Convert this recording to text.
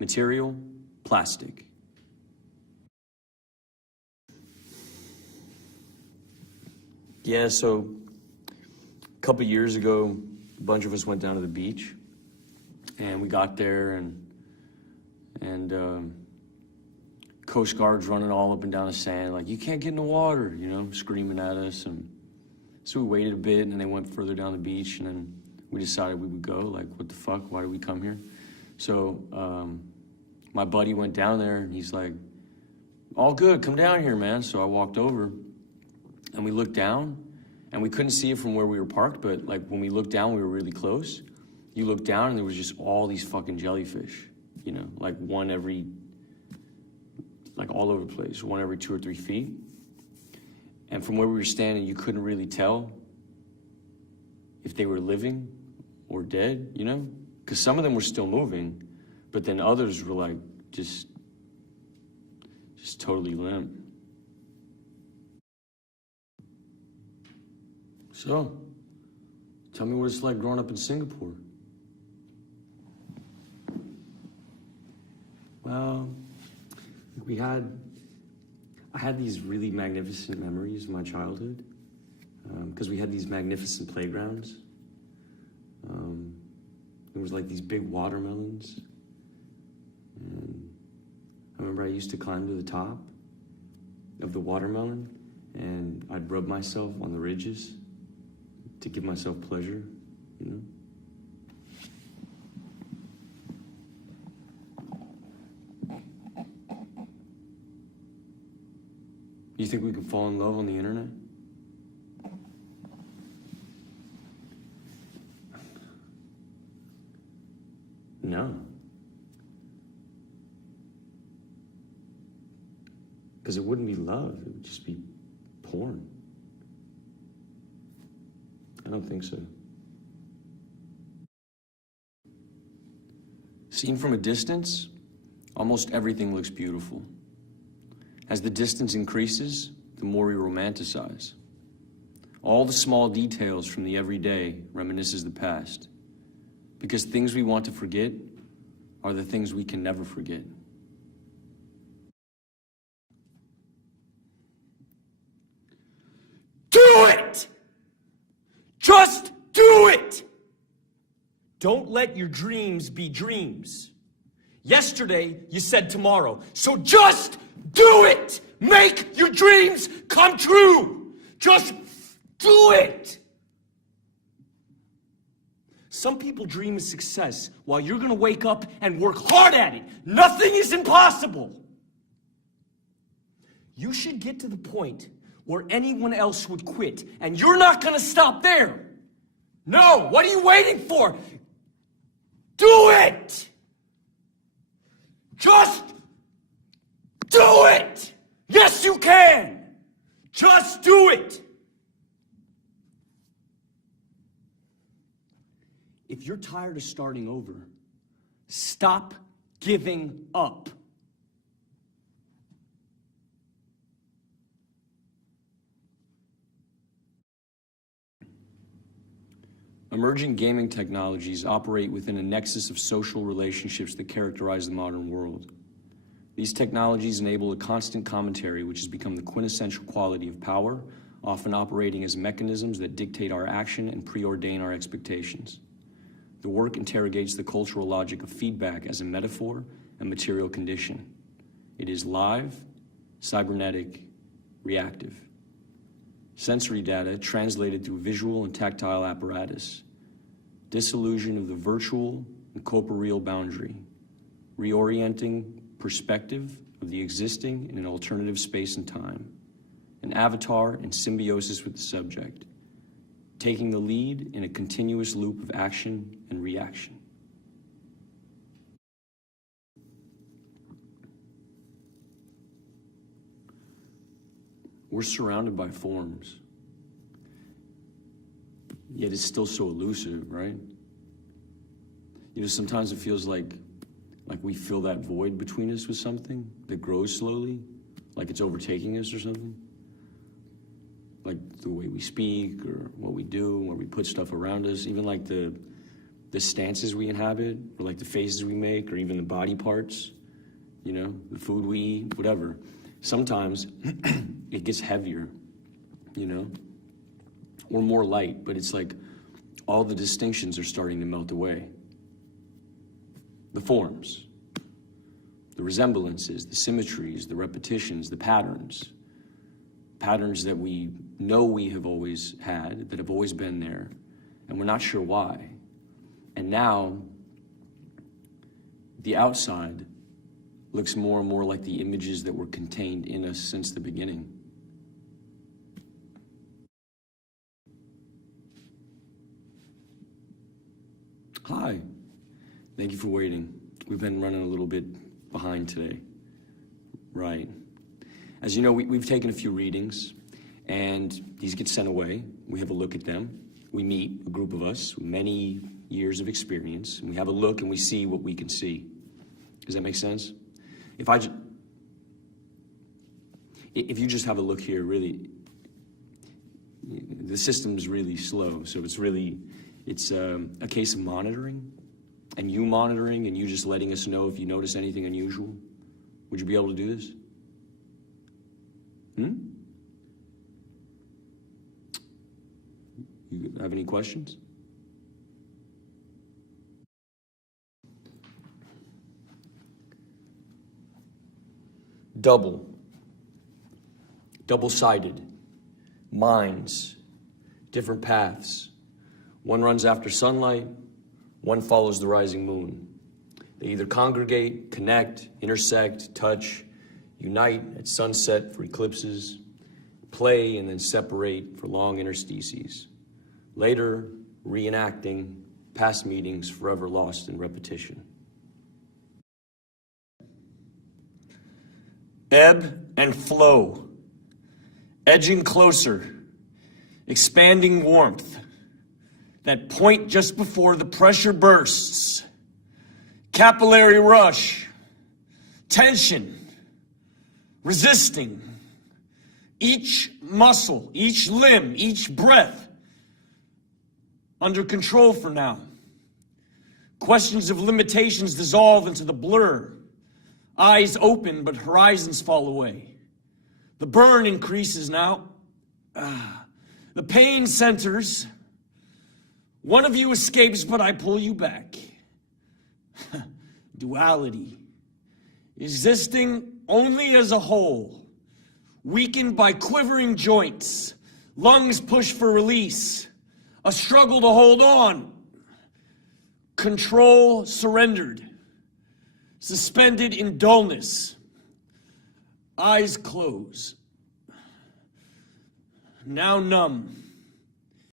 Material, plastic. Yeah, so a couple years ago, a bunch of us went down to the beach, and we got there, and Coast Guard's running all up and down the sand, like, you can't get in the water, you know, screaming at us. And so we waited a bit, and then they went further down the beach, and then we decided we would go. Like, what the fuck? Why did we come here? So my buddy went down there, and he's like, all good, come down here, man. So I walked over, and we looked down, and we couldn't see it from where we were parked, but like when we looked down, we were really close. You looked down, and there was just all these fucking jellyfish, you know, like one every, like all over the place, one every 2 or 3 feet. And from where we were standing, you couldn't really tell if they were living or dead, you know? Because some of them were still moving, but then others were like just totally limp. So, tell me what it's like growing up in Singapore. Well, I had these really magnificent memories of my childhood, because we had these magnificent playgrounds. There was like these big watermelons, and I remember I used to climb to the top of the watermelon, and I'd rub myself on the ridges to give myself pleasure, you know? You think we could fall in love on the internet? No. Because it wouldn't be love, it would just be porn. I don't think so. Seen from a distance, almost everything looks beautiful. As the distance increases, the more we romanticize. All the small details from the everyday reminisces the past, because things we want to forget are the things we can never forget. Do it! Just do it! Don't let your dreams be dreams. Yesterday, you said tomorrow, so just do it! Make your dreams come true! Just do it! Some people dream of success while you're gonna wake up and work hard at it. Nothing is impossible. You should get to the point where anyone else would quit, and you're not gonna stop there. No, what are you waiting for? Do it! Just do it! Yes, you can! Just do it! If you're tired of starting over, stop giving up. Emerging gaming technologies operate within a nexus of social relationships that characterize the modern world. These technologies enable a constant commentary which has become the quintessential quality of power, often operating as mechanisms that dictate our action and preordain our expectations. The work interrogates the cultural logic of feedback as a metaphor and material condition. It is live, cybernetic, reactive. Sensory data translated through visual and tactile apparatus. Disillusion of the virtual and corporeal boundary. Reorienting perspective of the existing in an alternative space and time. An avatar in symbiosis with the subject. Taking the lead in a continuous loop of action and reaction. We're surrounded by forms, yet it's still so elusive, right? You know, sometimes it feels like we fill that void between us with something that grows slowly, like it's overtaking us or something. Like the way we speak or what we do, where we put stuff around us, even like the the stances we inhabit, or like the faces we make, or even the body parts, you know, the food we eat, whatever, sometimes it gets heavier, you know, or more light, but it's like all the distinctions are starting to melt away. The forms, the resemblances, the symmetries, the repetitions, the patterns that we know we have always had, that have always been there, and we're not sure why. And now, the outside looks more and more like the images that were contained in us since the beginning. Hi. Thank you for waiting. We've been running a little bit behind today. Right. As you know, we've taken a few readings, and these get sent away. We have a look at them. We meet, a group of us, with many years of experience, and we have a look and we see what we can see. Does that make sense? If you just have a look here, really, the system's really slow, so it's a case of monitoring, and you monitoring, and you just letting us know if you notice anything unusual. Would you be able to do this? You have any questions? Double-sided, minds, different paths. One runs after sunlight, one follows the rising moon. They either congregate, connect, intersect, touch, unite at sunset for eclipses, play and then separate for long interstices. Later, reenacting past meetings forever lost in repetition. Ebb and flow, edging closer, expanding warmth, that point just before the pressure bursts, capillary rush, tension, resisting, each muscle, each limb, each breath, under control for now. Questions of limitations dissolve into the blur. Eyes open, but horizons fall away. The burn increases now. The pain centers. One of you escapes, but I pull you back. Duality. Existing only as a whole. Weakened by quivering joints. Lungs push for release. A struggle to hold on. Control surrendered. Suspended in dullness. Eyes close. Now numb.